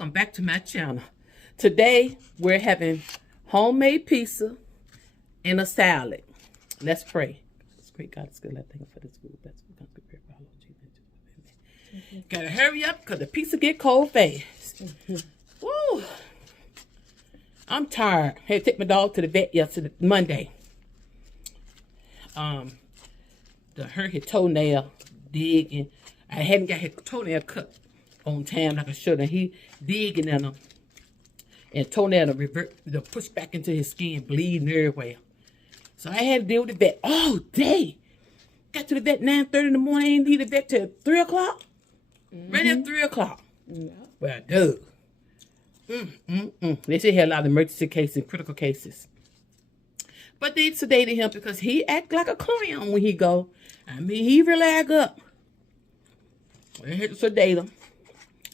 welcome back to my channel. Today we're having homemade pizza and a salad. Let's pray. Let's pray God is good. I thank you for this food. That's what God prepare for all of you. Gotta hurry up because the pizza get cold fast. Woo! I'm tired. Had to take my dog to the vet yesterday, Monday. Hurt his toenail digging. I hadn't got his toenail cut on time like I should have. He digging in them. And toenail to push back into his skin, bleeding everywhere. So I had to deal with the vet all day. Got to the vet 9:30 in the morning. I ain't leave the vet till 3 o'clock. Right at 3 o'clock. Yeah. Well, dude. They say he had a lot of emergency cases and critical cases. But they sedated him because he act like a clown when he go. I mean, he really act up. They had to sedate him.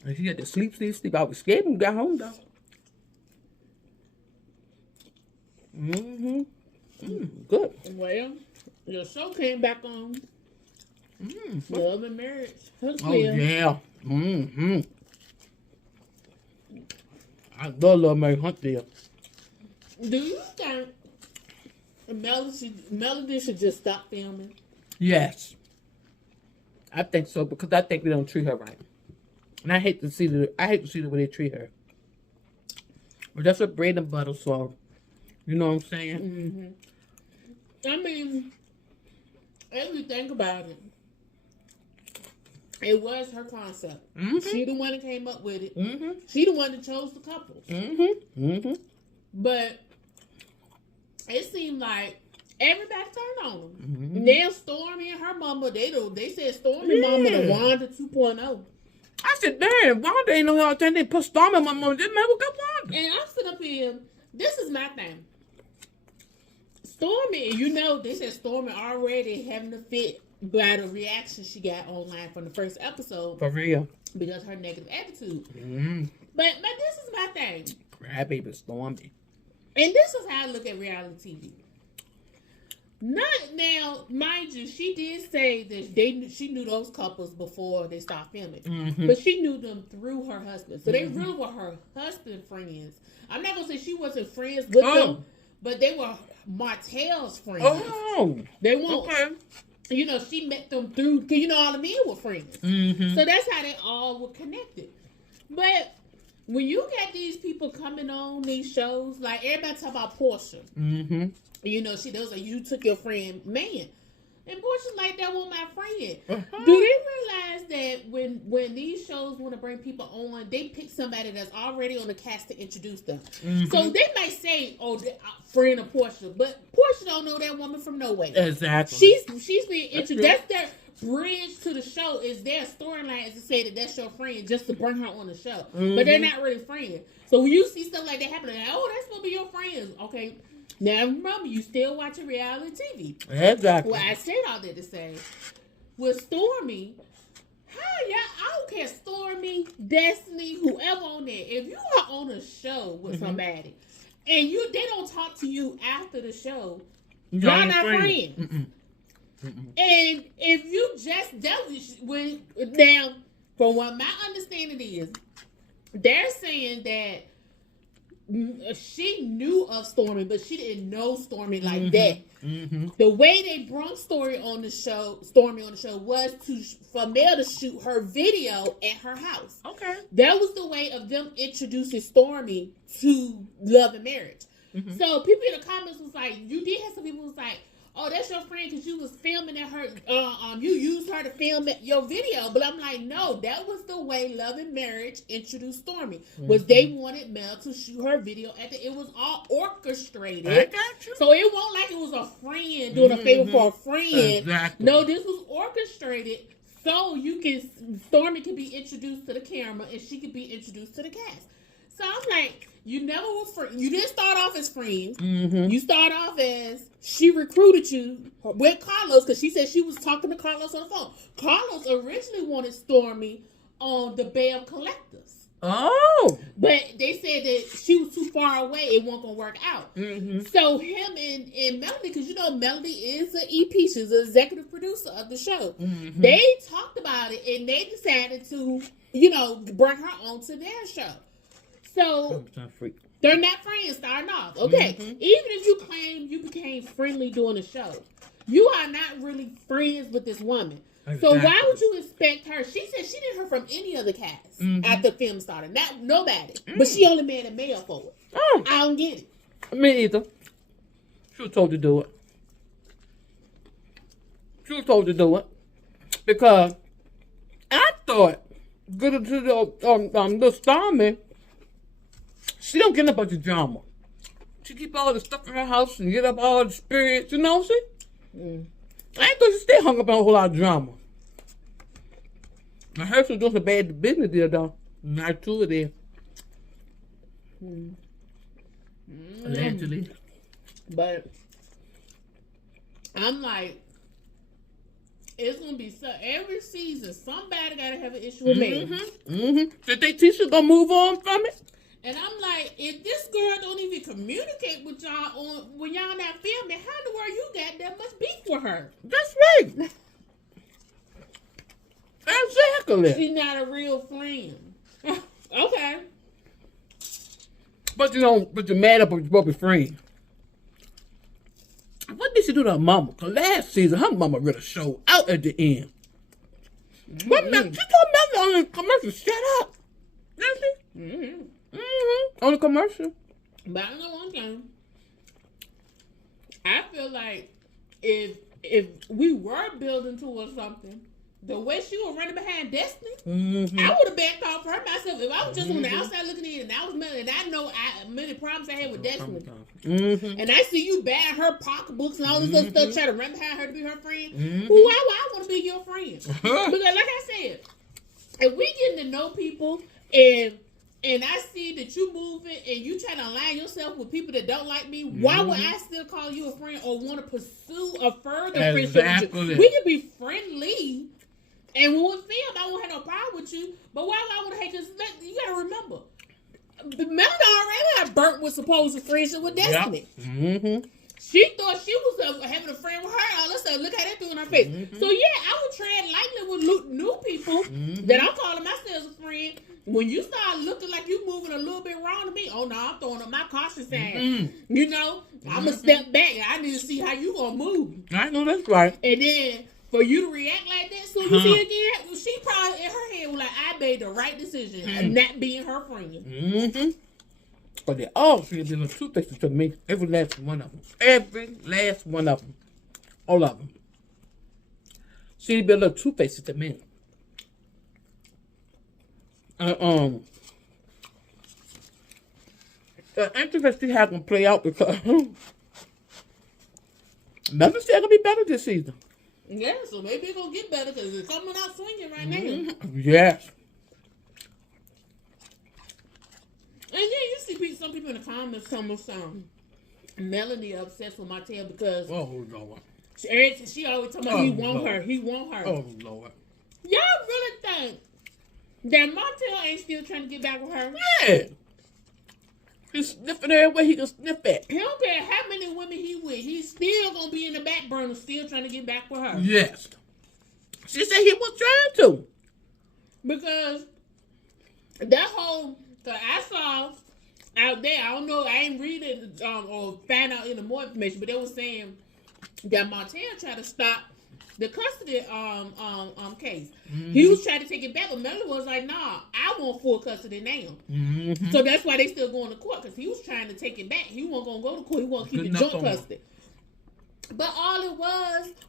And he had to sleep. I was scared when he got home, though. Good. Well, your show came back on. Love and Marriage. Oh, yeah. I love Love Marriage Huntsville. Do you think Melody should just stop filming? Yes. I think so because I think they don't treat her right. And I hate to see the way they treat her. But that's her bread and butter, so you know what I'm saying? I mean, if you think about it, it was her concept. She the one that came up with it. She the one that chose the couples. But it seemed like everybody turned on them. Now Stormy and her mama, they said Stormy mama the Wanda 2.0. I said, damn, Wanda ain't no hell. They put Stormy in my mama. This man will get Wanda. And I'm sitting up here. This is my thing. Stormy, you know, they said Stormy already having a fit by the reaction she got online from the first episode. For real. Because her negative attitude. But this is my thing. Crybaby Stormy. And this is how I look at reality TV. Not now, mind you, she did say that she knew those couples before they stopped filming. But she knew them through her husband. So they really were her husband friends. I'm not going to say she wasn't friends with them, but they were Martell's friends. They weren't. Okay. You know, she met them through, because you know all the men were friends. So that's how they all were connected. But when you got these people coming on these shows, like everybody talk about Portia. You know, she does like, you took your friend, man. And Portia's like, that was my friend. Do they realize that when these shows want to bring people on, they pick somebody that's already on the cast to introduce them? So they might say, oh, friend of Portia, but Portia don't know that woman from nowhere. Exactly. She's being introduced. That's their bridge to the show. Is their storyline is to say that that's your friend just to bring her on the show. But they're not really friends. So when you see stuff like that happening, like, oh, that's going to be your friends. Okay. Now, remember, you still watching reality TV. Exactly. Well, I said all that to say, with Stormy, I don't care, Stormy, Destiny, whoever on there, if you are on a show with somebody, and they don't talk to you after the show, y'all not friends. And if you just dealt with, now, from what my understanding is, they're saying that she knew of Stormy, but she didn't know Stormy like that. The way they brought Stormy on the show was for Mel to shoot her video at her house. Okay, that was the way of them introducing Stormy to Love and Marriage. So people in the comments was like, you did have some people was like, oh, that's your friend because you was filming at her. You used her to film your video. But I'm like, no, that was the way Love and Marriage introduced Stormy. Was they wanted Mel to shoot her video it was all orchestrated. I got you. So it wasn't like it was a friend doing a favor for a friend. Exactly. No, this was orchestrated so Stormy can be introduced to the camera and she could be introduced to the cast. So I'm like, you never were friends. You didn't start off as friends. You start off as she recruited you with Carlos because she said she was talking to Carlos on the phone. Carlos originally wanted Stormy on the Bay of Collectors. Oh. But they said that she was too far away. It wasn't going to work out. So him and Melody, because you know Melody is an EP. She's an executive producer of the show. They talked about it and they decided to, bring her on to their show. So I'm not freak. they're not friends starting off. Okay. Even if you claim you became friendly during the show, you are not really friends with this woman. So why would you expect her? She said she didn't hear from any other cast after the film started. Not nobody. But she only made a mail for it. I don't get it. Me either. She was told to do it. She was told to do it. Because I thought, good to the Starman, she don't get up about the drama. She keep all the stuff in her house and get up all the spirits, you know, see? I ain't thought she stay hung up on a whole lot of drama. I heard she was doing some bad business there, though. Not true it is. Allegedly. But I'm like, it's gonna be so every season somebody gotta have an issue with me. Did they teach her gonna move on from it? And I'm like, if this girl don't even communicate with y'all on when y'all not filming, how in the world you got that much beef with her? That's right. Exactly. She's not a real friend. Okay. But you're mad about your brother's friend. What did she do to her mama? Cause last season her mama really showed out at the end. But she told Melanie on the commercial, shut up. Didn't she? On the commercial. But I know one thing. I feel like if we were building towards something, the way she was running behind Destiny, I would have backed off her myself. If I was just on the outside looking in and I was Melanie, and I know many problems I had with Destiny, and I see you buying her pocketbooks and all this other stuff, trying to run behind her to be her friend, why I want to be your friend? Because like I said, if we getting to know people and I see that you moving and you trying to align yourself with people that don't like me, why would I still call you a friend or want to pursue a further friendship with you? We can be friendly, and when we film, I won't have no problem with you. But why would I want to hate? Because you got to remember, Melanie already got burnt with supposed friendship with Destiny. Yep. She thought she was having a friend with her. All of a sudden, look how that threw in her face. So yeah, I would tread lightly with new people that I'm calling myself a friend. When you start looking like you moving a little bit wrong to me, oh no, I'm throwing up my caution sign. You know, I'm gonna step back. I need to see how you gonna move. I know that's right. And then for you to react like that, so you see again, she probably in her head was like, I made the right decision, and not being her friend. But they all should have been a two-faced to me. Every last one of them. Every last one of them. All of them. She'd be a little two-faced to me. The interest she had to play out because Melanie's still gonna be better this season. Yeah, so maybe it's gonna get better because it's coming out swinging right now. Yes. And then you see some people in the comments telling some Melanie obsessed with Martell because Lord. She always talking about he want her. He want her. Oh Lord. Y'all really think that Martell ain't still trying to get back with her? Yeah. He's sniffing everywhere he can sniff at. He don't care how many women he with. He's still gonna be in the back burner, still trying to get back with her. Yes. She said he was trying to. Because that whole, I saw out there, I don't know, I ain't reading or find out any more information, but they were saying that Martell tried to stop the custody case. He was trying to take it back, but Melanie was like, nah, I want full custody now. So that's why they still going to court, because he was trying to take it back. He wasn't going to go to court. He wanted to keep it joint custody. But all it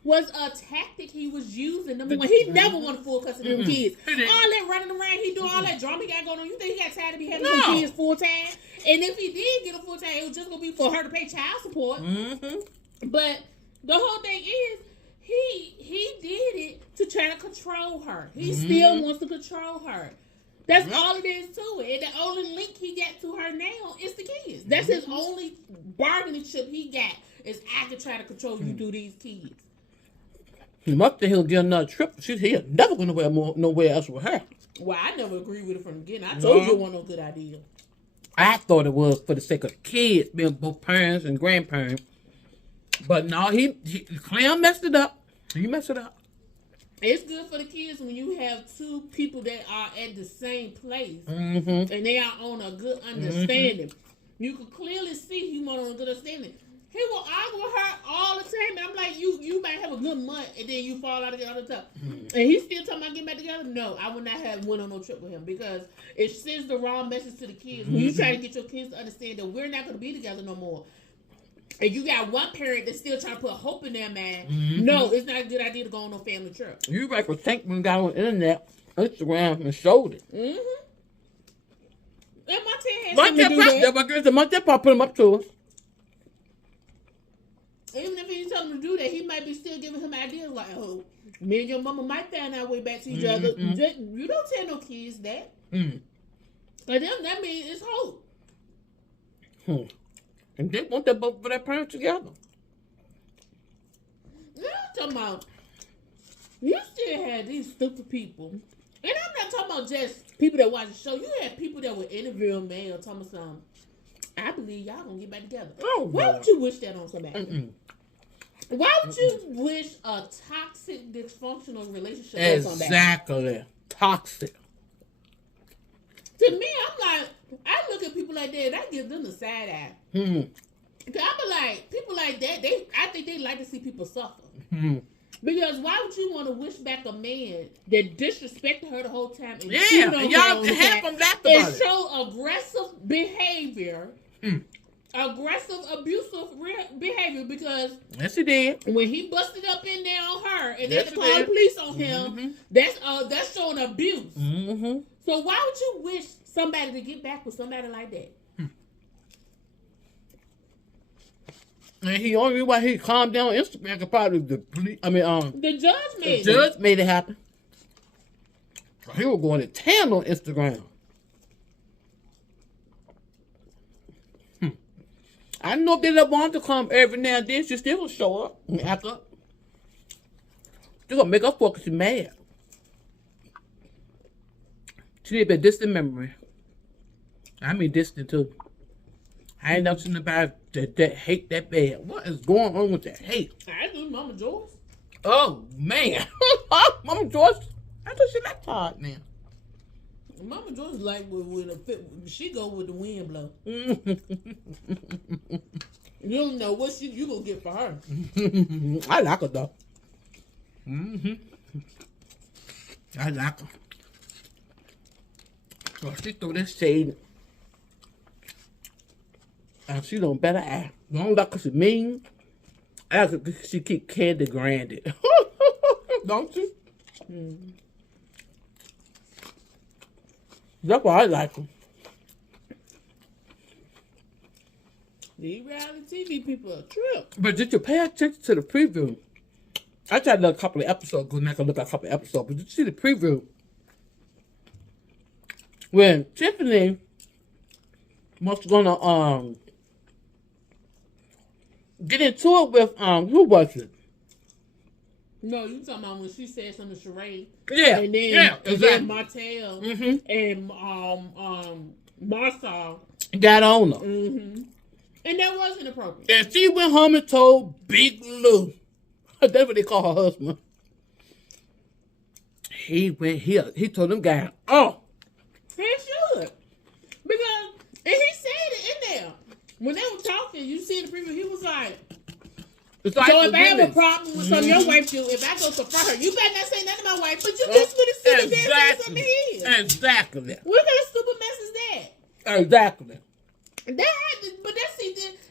was a tactic he was using. Number one, he never wanted full custody of them kids. All that running around, he doing all that drama he got going on. You think he got tired of be having some kids full time? And if he did get a full time, it was just going to be for her to pay child support. But the whole thing is, he did it to try to control her. He still wants to control her. That's all it is to it. And the only link he got to her now is the kids. That's his only bargaining chip he got, is I can try to control you through these kids. He must have he'll get another trip. He's never going to nowhere else with her. Well, I never agreed with it from the beginning. I told you it wasn't no good idea. I thought it was for the sake of kids, being both parents and grandparents. But no, Clem messed it up. He messed it up. It's good for the kids when you have two people that are at the same place Mm-hmm. and they are on a good understanding. You can clearly see he on a good understanding. He will argue with her all the time. And I'm like, you might have a good month and then you fall out again all the time. And he's still talking about getting back together? No, I would not have went on no trip with him because it sends the wrong message to the kids. When you try to get your kids to understand that we're not going to be together no more. And you got one parent that's still trying to put hope in their man. No, it's not a good idea to go on no family trip. You right for think when got on the internet, Instagram, and showed it. And Monte has something to do that. Monte put him up to us. Even if he told him to do that, he might be still giving him ideas like, oh, me and your mama might find our way back to each other. You don't tell no kids that. And them, that means it's hope. And they want that both of their parents together. Now I'm talking about, you still had these stupid people. And I'm not talking about just people that watch the show. You had people that would interview a man or talking about something. I believe y'all gonna get back together. Oh, why would you wish that on somebody? Why would you wish a toxic, dysfunctional relationship on somebody? Exactly. Toxic. To me, I'm like, I look at people like that and I give them the side eye. Because I be like, people like that, I think they like to see people suffer. Because why would you want to wish back a man that disrespected her the whole time and cheated on y'all her have them laugh about and it. show aggressive behavior, aggressive, abusive behavior? Because Yes, he did. when he busted up in there on her and Yes, they had to he call the did. police on him, that's showing abuse. So why would you wish somebody to get back with somebody like that? And he only why he calmed down on Instagram could probably the The judge made the it. judge made it happen. He was going to town on Instagram. I know if they don't want to come every now and then, she still will show up and act up. They're gonna make us focus she mad. She need to be a distant memory. I mean distant too. I ain't never seen nobody that hate that bad. What is going on with that hate? I do, Mama Joyce. Oh man, Mama Joyce. I thought she liked hard man. Mama Joyce like with a fit. She go with the wind blow. You don't know what you gonna get for her. I like her though. I like her. So she threw this shade. And she don't better act. Don't like her she mean. I like her 'cause she keep candy granted. Don't you? That's why I like her. These reality TV people are a trip. But did you pay attention to the preview? I tried to look a couple of episodes, go back and look at a couple of episodes, but did you see the preview? When Tiffany was gonna get into it with who was it? No, you talking about when she said something to Sheree. Yeah, And then, yeah, and exactly. then Martell and Marshawn. Got on her. And that was inappropriate. And she went home and told Big Lou. That's what they call her husband. He went here. He told them guys, oh. He should. Because, and he said it in there. When they were talking, you see the preview, he was like, It's like so if I have a women. problem with something your wife do, if I go confront her, you better not say nothing to my wife, but you just would have seen it there for something is. Exactly. What kind of stupid mess is that? Exactly.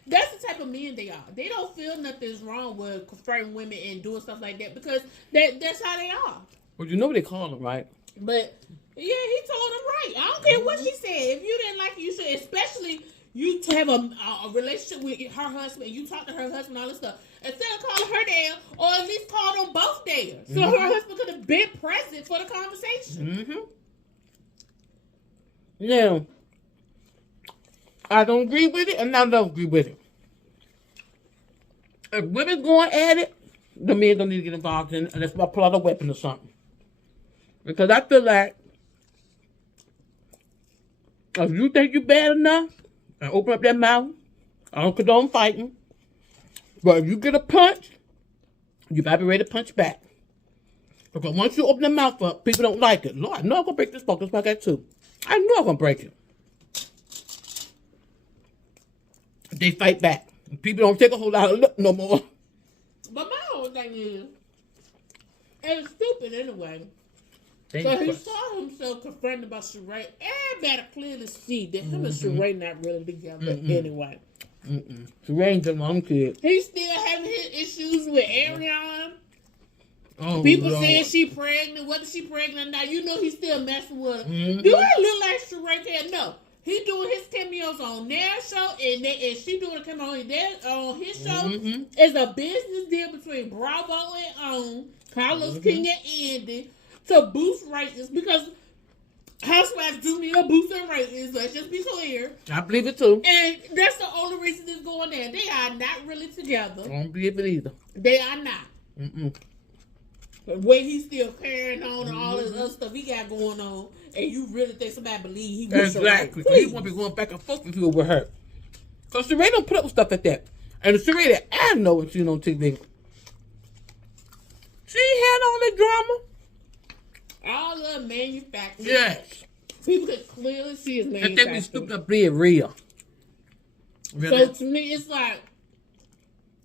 That's the type of men they are. They don't feel nothing's wrong with confronting women and doing stuff like that because that's how they are. Well, you know what they call them, right? But yeah, he told them right. I don't care what she said. If you didn't like it, you should, especially you have a relationship with her husband, you talk to her husband, all this stuff. Instead of calling her there, or at least call them both there, so her husband could have been present for the conversation. Now, I don't agree with it, and I don't agree with it. If women going at it, the men don't need to get involved in it unless I pull out a weapon or something. Because I feel like if you think you're bad enough and open up that mouth, I don't condone fighting. But if you get a punch, you better be ready to punch back. Because once you open the mouth up, people don't like it. Lord, I know I'm going to break this focus packet too. I know I'm going to break it. They fight back. People don't take a whole lot of look no more. But my whole thing is, it's stupid anyway. So he saw himself confronted by Sheree. Everybody clearly see that him and Sheree not really together anyway. Sheree ain't the mom kid. He still having his issues with Ariana. Oh, People Lord. saying she pregnant. Whether she pregnant or not, you know he's still messing with her. Do it look like Sheree can? No. He doing his cameos on their show, and she doing a cameo on his show. It's a business deal between Bravo and Carlos King and Andy to boost ratings, because Housewives do need a boost in ratings. Let's just be clear. I believe it too. And that's the only reason it's going there. They are not really together. I don't believe it either. They are not. The way he's still carrying on and all this other stuff he got going on, and you really think somebody believe he was Exactly. He won't be going back and forth with you with her. Because Sheree don't put up with stuff like that. And the Sheree that I know when she's on TV, she had all that drama. All the manufacturing. Yes. People could clearly see his And manufacturing. they be stupid up being real. Really? So to me, it's like,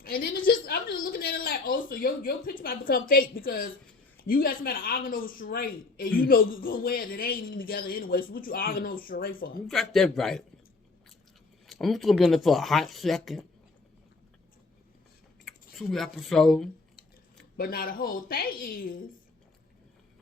and then I'm just looking at it like, oh, so your picture might become fake because you got somebody arguing over Sheree, and you know good well that they ain't even together anyway. So what you arguing over Sheree for? You got that right. I'm just gonna be on there for a hot second. 2 episodes. But now the whole thing is,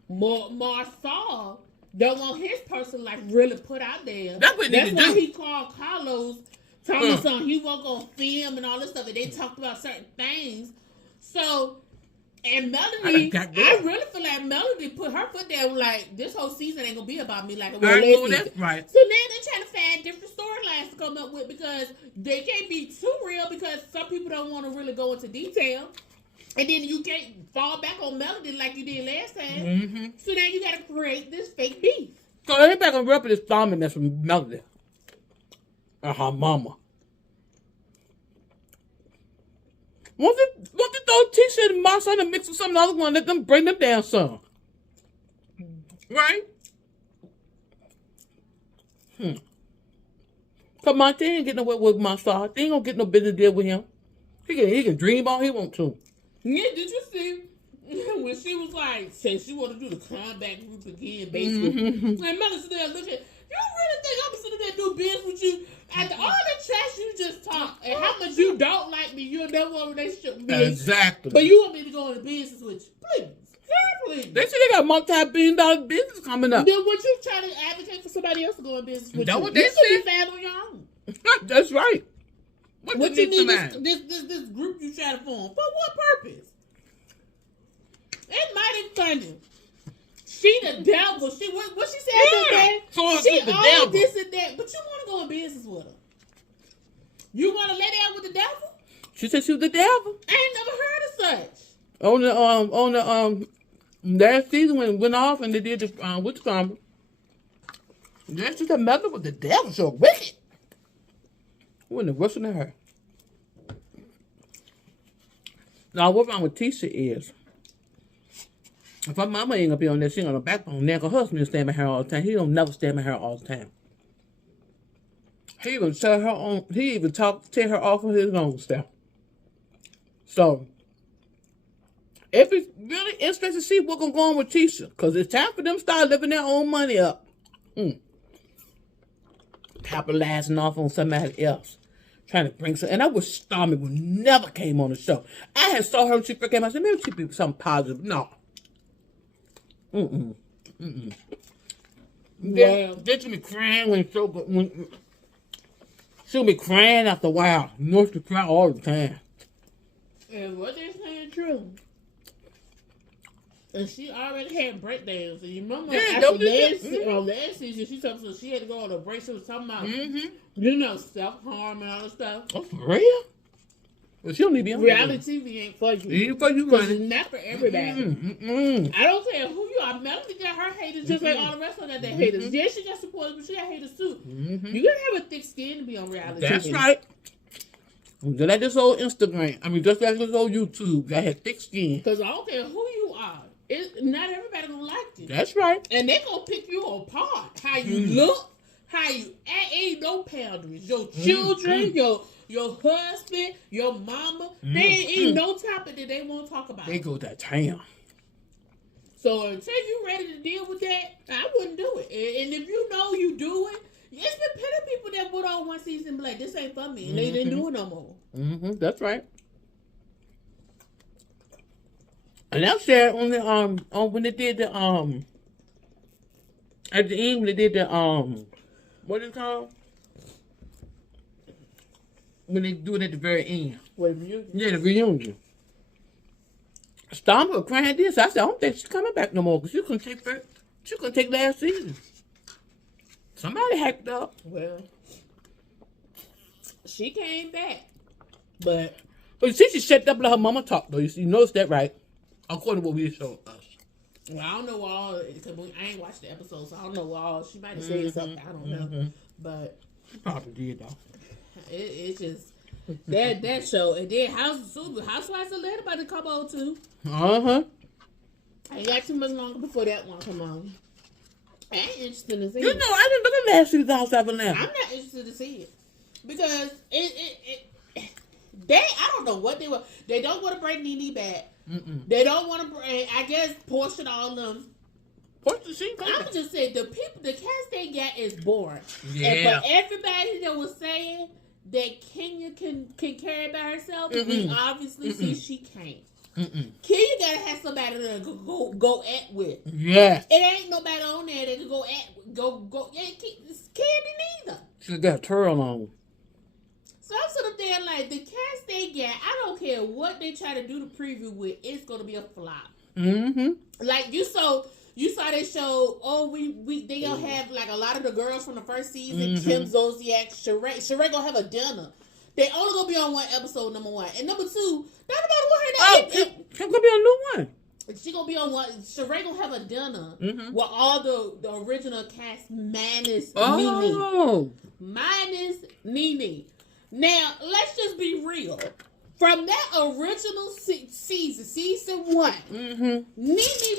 Marcel don't want his person like really put out there. That's what That's why he called Carlos, telling him something he won't go film and all this stuff, and they talked about certain things. So, and Melody, I really feel like Melody put her foot down, like, this whole season ain't gonna be about me like it was last season. That's right. So now they're trying to find different storylines to come up with, because they can't be too real, because some people don't want to really go into detail. And then you can't fall back on Melody like you did last time. So now you gotta create this fake beef. So everybody gonna rub this thumb and that's from Melody. And her mama. Once they throw Tisha and my son and mix with some other one, let them bring them down some. Right? Cause Monte ain't getting away with my son. They ain't gonna get no business deal with him. He can dream all he want to. Yeah, did you see when she was like, saying she want to do the comeback group again, basically? And Melissa's there looking, you really think I'm sitting there do business with you? After all the trash you just talked, and how much you don't like me, you'll never want a relationship with me. Exactly. But you want me to go into business with you. Please. Please. They say they got multi-billion-dollar business coming up. Then what you trying to advocate for somebody else to go in business with That you? what they You should be found on your own. That's right. What you need this group you try to form? For what purpose? It's mighty funny. She the devil. What she said that day? She the all devil. this and that. But you want to go in business with her. You want to lay down with the devil? She said she was the devil. I ain't never heard of such. On the last season when it went off and they did the witch combo. Yeah, she said Mother was the devil, so wicked. Wouldn't have worse than her. Now what wrong with Tisha is, if her mama ain't gonna be on there, she ain't on the backbone. Now her husband stand by her all the time. He don't never stand by her all the time. He even tell her on. He even tell her off on his own stuff. So if it's really interesting to see what's gonna go on with Tisha, because it's time for them to start living their own money up. Capitalizing off on somebody else. Trying to bring some, and I wish Stormy would never came on the show. I had saw her when she first came. I said, maybe she'd be something positive. No. Well, they should be crying when she'll be crying after a while. You know she cry all the time. And what they're saying true. And she already had breakdowns. And you remember last season, she told us she had to go on a break. She was talking about, self-harm and all that stuff. Oh, for real? Well, she don't need to be on reality TV ain't for you. It ain't for you, Because honey. it's not for everybody. I don't care who you are. Melody got her haters just like all the rest of them got their haters. Yeah, she got supporters, but she got haters too. You gotta have a thick skin to be on reality TV. That's right. Just like this old Instagram. Just like this old YouTube. Got had thick skin. Because I don't care who you are. not everybody gonna like you. That's right. And they gonna pick you apart. How you look, how you act, ain't no boundaries. Your children, your husband, your mama, they ain't no topic that they won't talk about. They go that town. So until you ready to deal with that, I wouldn't do it. And if you know you do it, it's been plenty of people that put on one season and be like, this ain't for me, and they didn't do it no more. That's right. And that's there on the on when they did the at the end when they did the what is it called? When they do it at the very end. What reunion? Yeah, the reunion. Storm was crying this. I said, I don't think she's coming back no more because she couldn't take last season. Somebody hacked up. Well, she came back, but see, she shut up and let her mama talk though. You notice that, right? According to what we showed us. Well, I don't know all because I ain't watched the episode, so I don't know all. She might have said something. I don't know, but she probably did though. It's just that show, and then Housewives of Atlanta about to come on too. I ain't got too much longer before that one come on. I ain't interested to see it. You know, I didn't look at last season's Housewives of Atlanta. I'm not interested to see it because I don't know what they were. They don't want to bring Nene back. They don't want to bring. I guess Portia all them. Portia, she. I'm just saying the cast they got is boring. Yeah. And for everybody that was saying that Kenya can carry by herself, we obviously see she can't. Kenya gotta have somebody to go at with. Yeah. It ain't nobody on there that can go at. Yeah, Candy neither. She got a twirl on. So I'm sort of there like the cast they got. I don't care what they try to do the preview with. It's gonna be a flop. Like you saw they show. Oh, they gonna have like a lot of the girls from the first season. Kim Zolciak, Sheree gonna have a dinner. They only gonna be on one episode, number one, and number two. Not about what her. She's gonna be on a new one. She gonna be on one. Sheree gonna have a dinner with all the original cast minus Nene. Minus Nene. Now, let's just be real. From that original season one, Nene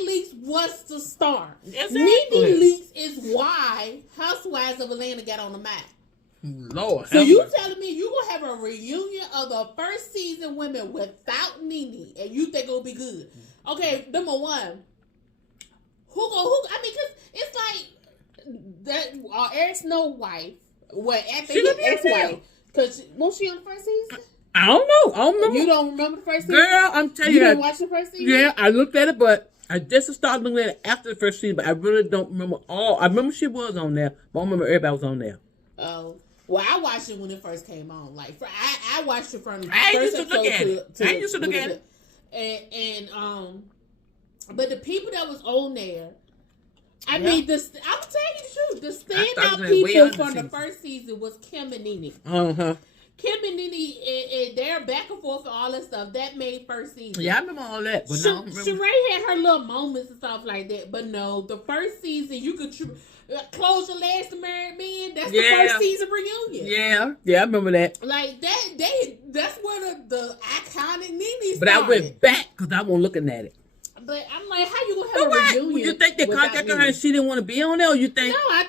Leakes was the star. Exactly. Nene Leakes is why Housewives of Atlanta got on the map. Lord. So you telling me you gonna have a reunion of the first season women without Nene, and you think it'll be good? Okay, number one. Who? I mean, cause it's like that. Eric Snow's wife. Well, after his ex-wife. Because was she on the first season? I don't know. You don't remember the first season? Girl, I'm telling you. You didn't watch the first season? Yeah, I looked at it, but I just started looking at it after the first season, but I really don't remember all. I remember she was on there, but I don't remember everybody was on there. Oh. Well, I watched it when it first came on. Like, I watched it from the I first used to look at it. I used to look at it. And but the people that was on there, I mean, I'm telling you the truth. The standout people from the first season was Kim and Nene. Kim and Nene, and they're back and forth and all that stuff. That made first season. Yeah, I remember all that. But no, Sheree had her little moments and stuff like that. But no, the first season, you could Close Your Legs to Married Men. That's the first season reunion. Yeah, I remember that. Like that, that's where the iconic Nene started. But I went back because I wasn't looking at it. But I'm like, how you gonna have a reunion? You think they contacted her and she didn't want to be on there, or you think? No, I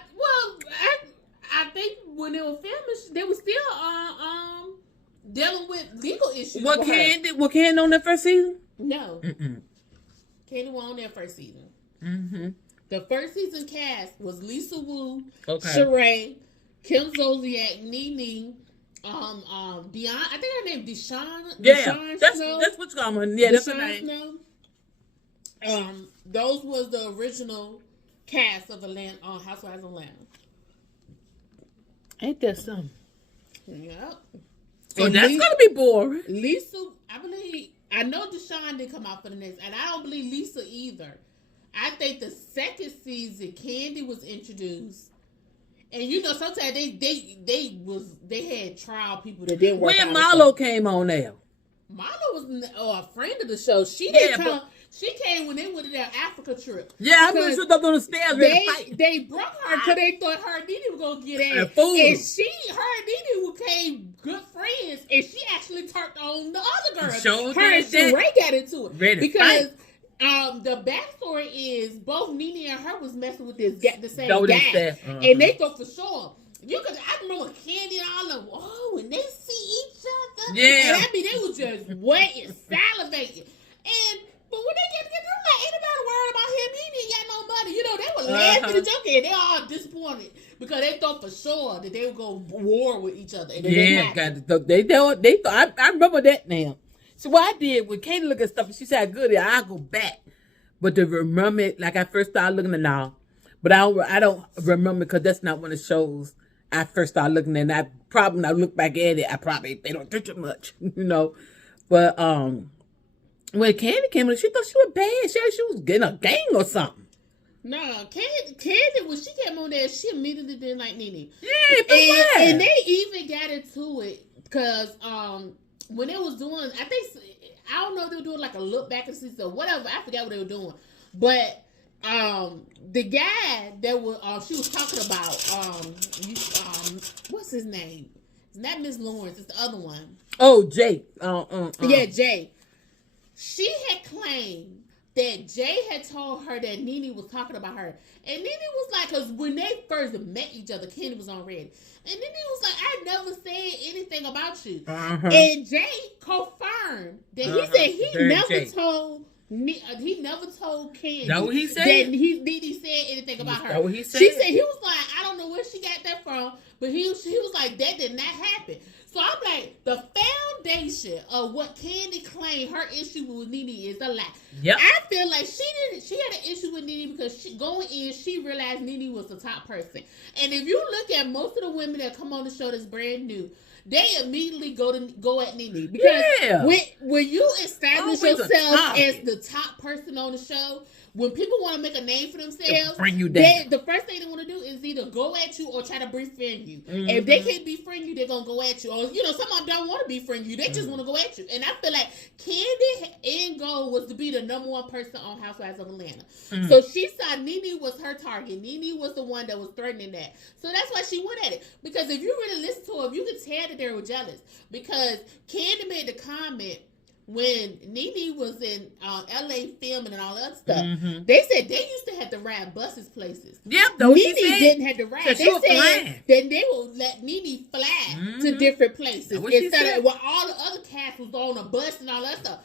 think when they were filming, they were still dealing with legal issues. Was Candy on that first season? No. Candy was on that first season. The first season cast was Lisa Wu, Sheree, Kim Zolciak, Nene, Dion. I think her name Deshawn. Yeah, that's what's going on. Yeah, that's her name. Those was the original cast of Housewives of Atlanta. Ain't that something? Yep. So that's gonna be boring. Lisa, I know Deshawn didn't come out for the next, and I don't believe Lisa either. I think the second season, Candy was introduced, and you know sometimes they had trial people that didn't work. When Marlo came on there, Marlo was a friend of the show. She didn't come. She came when they went to their Africa trip. Yeah, I remember she was up on the stairs ready to fight. They broke her because they thought her and Nene were going to get at it. And her and Nene became good friends, and she actually turned on the other girl. Her and Sheree got into it. The backstory is both Nene and her was messing with the same No, they guy, said, and they thought for sure. I remember Candy and all of them. Oh, when they see each other, Yeah. and I mean they was just waiting, salivating, but when they get together, I'm like, anybody worried about him? He didn't got no money. You know, they were laughing and joking, and they all disappointed because they thought for sure that they would go war with each other. And they thought. I remember that now. So what I did when Katie looked at stuff and she said, "Good, I go back." But to remember it, like I first started looking at now, but I don't remember because that's not one of the shows I first started looking at. And I probably, when I look back at it, they don't touch it much, you know. But when Candy came in, she thought she was bad. She was getting a gang or something. No, Candy, when she came on there, she immediately didn't like Nene. Yeah, but why? And they even got into it because when they was doing, I don't know if they were doing like a look back and see, so whatever. I forgot what they were doing. But the guy that she was talking about, what's his name? It's not Miss Lawrence, it's the other one. Oh, Jay. Yeah, Jay. She had claimed that Jay had told her that Nene was talking about her. And Nene was like, because when they first met each other, Candy was on Red. And Nene was like, I never said anything about you. And Jay confirmed that he said he never told Candy that what he said? That Nene said anything about her. That what he said? She said, he was like, I don't know where she got that from, but he was like, that did not happen. So I'm like, the foundation of what Candy claimed her issue with Nene is a lie. Yep. I feel like she had an issue with Nene because she realized Nene was the top person. And if you look at most of the women that come on the show that's brand new, they immediately go at Nene. Because when you establish yourself as the top person on the show, when people want to make a name for themselves, bring you down. The first thing they want to do is either go at you or try to befriend you. If they can't befriend you, they're going to go at you. Or, some of them don't want to befriend you. They just want to go at you. And I feel like Candy's end goal was to be the #1 person on Housewives of Atlanta. So she saw Nene was her target. Nene was the one that was threatening that. So that's why she went at it. Because if you really listen to her, you can tell that they were jealous. Because Candy made the comment when Nene was in LA filming and all that stuff, they said they used to have to ride buses places. Yep, Nene didn't have to ride. They said that they would let Nene fly to different places instead of all the other cast was on a bus and all that stuff.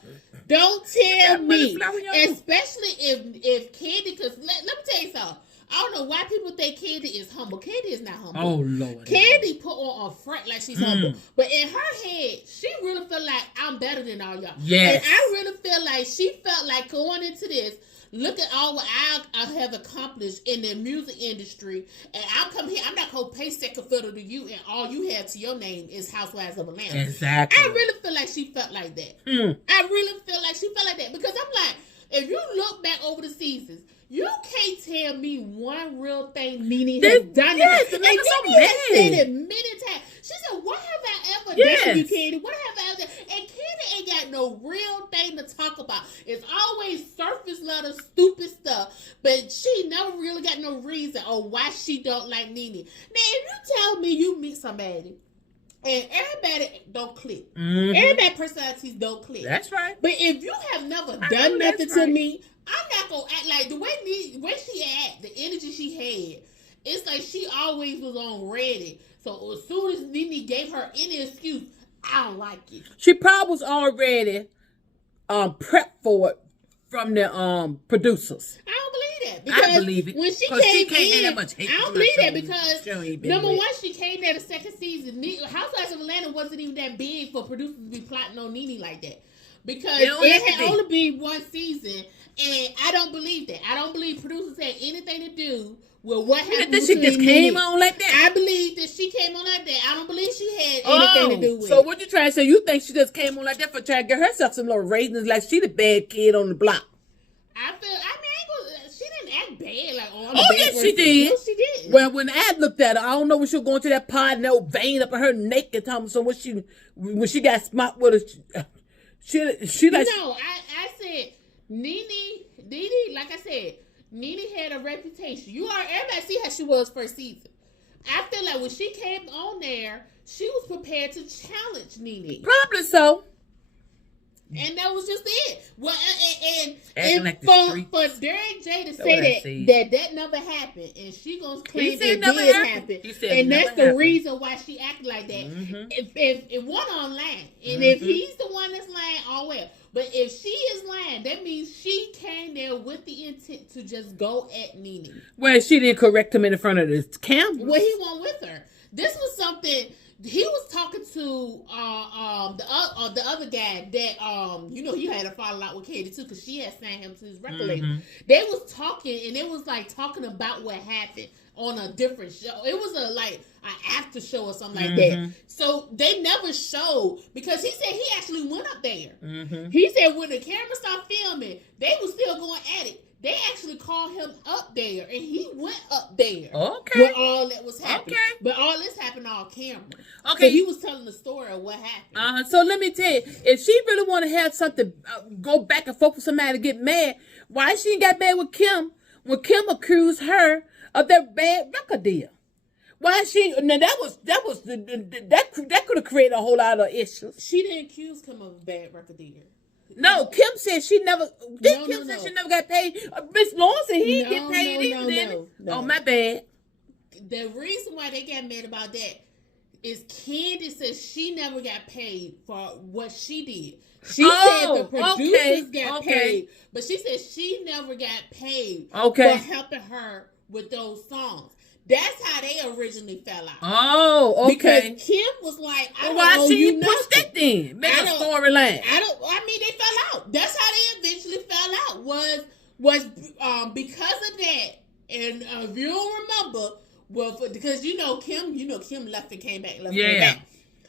Don't tell me, especially if Candy, because let me tell you something. I don't know why people think Candy is humble. Candy is not humble. Oh, Lord. Candy put on a front like she's humble. But in her head, she really feel like I'm better than all y'all. Yes. And I really feel like she felt like going into this, look at all what I have accomplished in the music industry. And I'll come here, I'm not going to pay second fiddle to you, and all you have to your name is Housewives of Atlanta. Exactly. I really feel like she felt like that. I really feel like she felt like that. Because I'm like, if you look back over the seasons, you can't tell me one real thing Nene has done. Yes, and Nene has said it many times. She said, what have I ever done to you, Candy? What have I ever done? And Candy ain't got no real thing to talk about. It's always surface level stupid stuff. But she never really got no reason on why she don't like Nene. Now, if you tell me you meet somebody and everybody don't click. Everybody personalities don't click. That's right. But if you have never done nothing to me, I'm not gonna act like the way she act, the energy she had. It's like she always was on ready. So as soon as Nene gave her any excuse, I don't like it. She probably was already prepped for it from the producers. I don't believe that. Because I believe it. When she came in, I don't believe that because number one, she came there the second season. Housewives of Atlanta wasn't even that big for producers to be plotting on Nene like that. Because it had only been one season. And I don't believe that. I don't believe producers had anything to do with what happened. That she just came on like that? I believe that she came on like that. I don't believe she had anything to do with it. So what you trying to say? You think she just came on like that for trying to get herself some little ratings like she the bad kid on the block? She didn't act bad. Like, yes, she did. No, she did. Well, when I looked at her, I don't know when she was going to that pod and that old vein up in her neck and talking. So when she got smart with her, she like. No, I said Nene, like I said, Nene had a reputation. Everybody see how she was first season. I feel like when she came on there, she was prepared to challenge Nene. Probably so. And that was just it. Well, Acting like the streets. For Derek J to say that never happened, and she gonna claim it did happen, and that's the reason why she acted like that. If one online, and if he's the one that's lying, all well. But if she is lying, that means she came there with the intent to just go at Nene. Well, she didn't correct him in front of the camera. Well, he went with her. This was something. He was talking to the other guy that he had a falling out with Katie too, because she had signed him to his record label. They was talking, and it was like talking about what happened on a different show. It was an after show or something like that. So they never showed, because he said he actually went up there. He said when the camera stopped filming, they was still going at it. They actually called him up there, and he went up there. Okay. When all that was happening. Okay. But all this happened on camera. Okay. So he was telling the story of what happened. So let me tell you, if she really want to have something, go back and forth with somebody to get mad, why she ain't got mad with Kim when Kim accused her of that bad record deal? Why she? Now that could have created a whole lot of issues. She didn't accuse Kim of a bad record deal. No, Kim said she never. Kim said she never got paid. Miss Lawrence said he didn't get paid either. No. Oh, my bad. The reason why they got mad about that is Candy says she never got paid for what she did. She said the producers got paid, but she said she never got paid for helping her with those songs. That's how they originally fell out. Oh, okay. Because Kim was like, why should you push that then? Make a storyline. I mean, they fell out. That's how they eventually fell out. Was because of that. And if you don't remember, because Kim left and came back. Came back.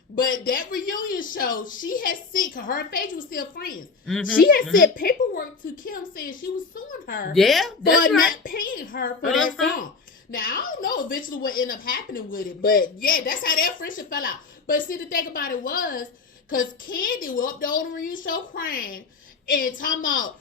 But that reunion show, she had sent, because her and Phaedra was still friends. She had sent paperwork to Kim saying she was suing her for not paying her for that song. Now, I don't know eventually what ended up happening with it, but yeah, that's how their friendship fell out. But see, the thing about it was, because Candy was up there on the reunion show crying and talking about,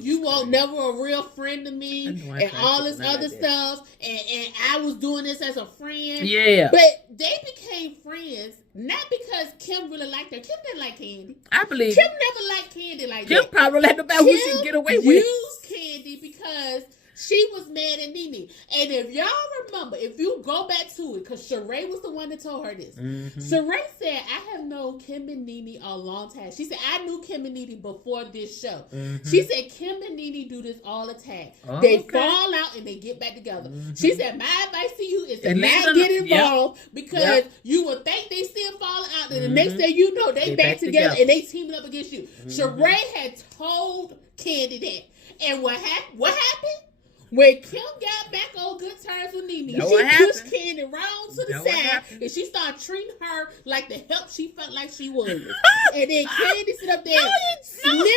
you won't never a real friend to me, and all this other stuff, and I was doing this as a friend. Yeah. But they became friends, not because Kim really liked her. Kim didn't like Candy. I believe Kim never liked Candy like that. Kim probably liked about who she could get away with. Kim used Candy because she was mad at Nene. And if y'all remember, if you go back to it, because Sheree was the one that told her this. Sheree said, I have known Kim and Nene a long time. She said, I knew Kim and Nene before this show. She said, Kim and Nene do this all the time. They fall out and they get back together. She said, my advice to you is to not get involved because you will think they still falling out. And the next thing you know, they back together and they teaming up against you. Sheree had told Candy that. And what happened? When Kim got back on good terms with Nene, she pushed Candy round to the side, and she started treating her like the help she felt like she was. And then Candy sit up there sniveling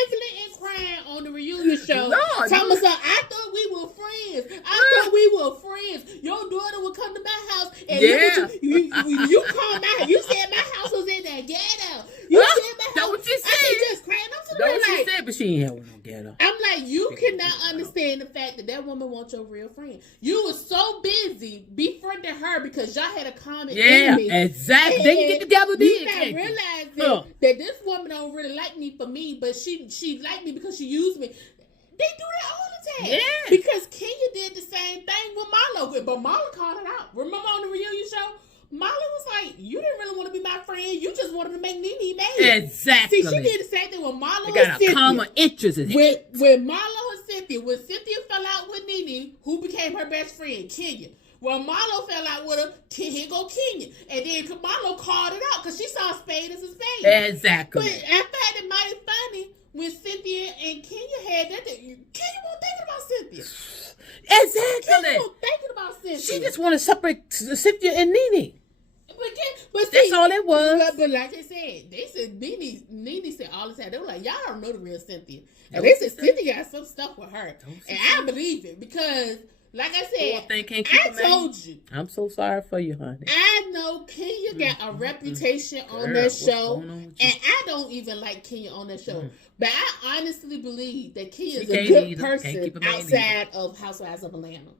and crying on the reunion show. Talking about, I thought we were friends. I thought we were friends. Your daughter would come to my house, and you called my house. You said my house was in that ghetto. You said my house. That's what you said. I just crying. I'm sitting there like, she said, but she ain't have no ghetto. I'm like, you cannot understand the fact that woman wants your real friend. You were so busy befriending her because y'all had a common enemy. Yeah, exactly. They can get together. You not realizing that this woman don't really like me for me, but she liked me because she used me. They do that all the time. Yeah. Because Kenya did the same thing with Marlo, but Marlo called it out. Remember on the reunion show? Marlo was like, you didn't really want to be my friend. You just wanted to make Nene mad. Exactly. See, she did the same thing with Marlo and Cynthia. They got a common interest in with Marlo and Cynthia. When Cynthia fell out with Nene, who became her best friend? Kenya. When Marlo fell out with her, here go Kenya. And then Marlo called it out because she saw spade as a spade. Exactly. But I found it mighty funny when Cynthia and Kenya had that. Kenya wasn't thinking about Cynthia. Exactly. Kenya wasn't thinking about Cynthia. She just want to separate Cynthia and Nene. But see, that's all it was. But like I said, they said Nene said all the time. They were like, y'all don't know the real Cynthia. And they said Cynthia got some stuff with her. And I believe it because, like I said, I told you. I'm so sorry for you, honey. I know Kenya got a reputation on that show. And I don't even like Kenya on that show. But I honestly believe that Kenya is a good person outside of Housewives of Atlanta.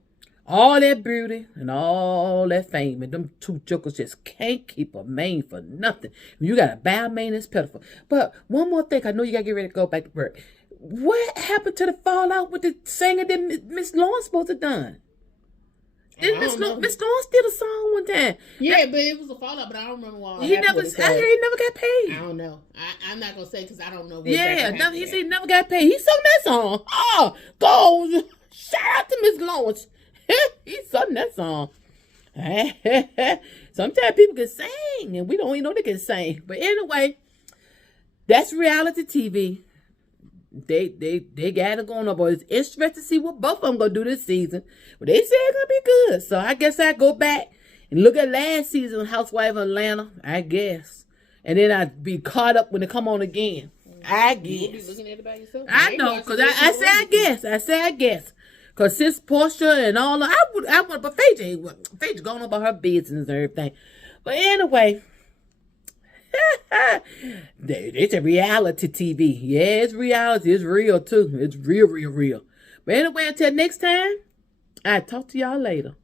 All that beauty and all that fame, and them two jokers just can't keep a main for nothing. You got a bad main, it's pitiful. But one more thing, I know you got to get ready to go back to work. what happened to the fallout with the singer that Miss Lawrence supposed to done? Did Miss Lawrence did a song one time? Yeah, but it was a fallout. But I don't remember why. I heard he never got paid. I don't know. I'm not gonna say because I don't know. What he said he never got paid. He sung that song. Oh, go! Shout out to Miss Lawrence. He sung that song. Sometimes people can sing, and we don't even know they can sing. But anyway, that's reality TV. They got it going on, boy. It's interesting to see what both of them gonna do this season. But they said it's gonna be good. So I guess I go back and look at last season Housewife of Atlanta, I guess. And then I'd be caught up when they come on again. I guess. You'll be looking at it by yourself. I know, because I said I guess. Because since Portia and all, I would, but Phaedra going about her business and everything. But anyway, it's a reality TV. Yeah, it's reality. It's real too. It's real. But anyway, until next time, I'll talk to y'all later.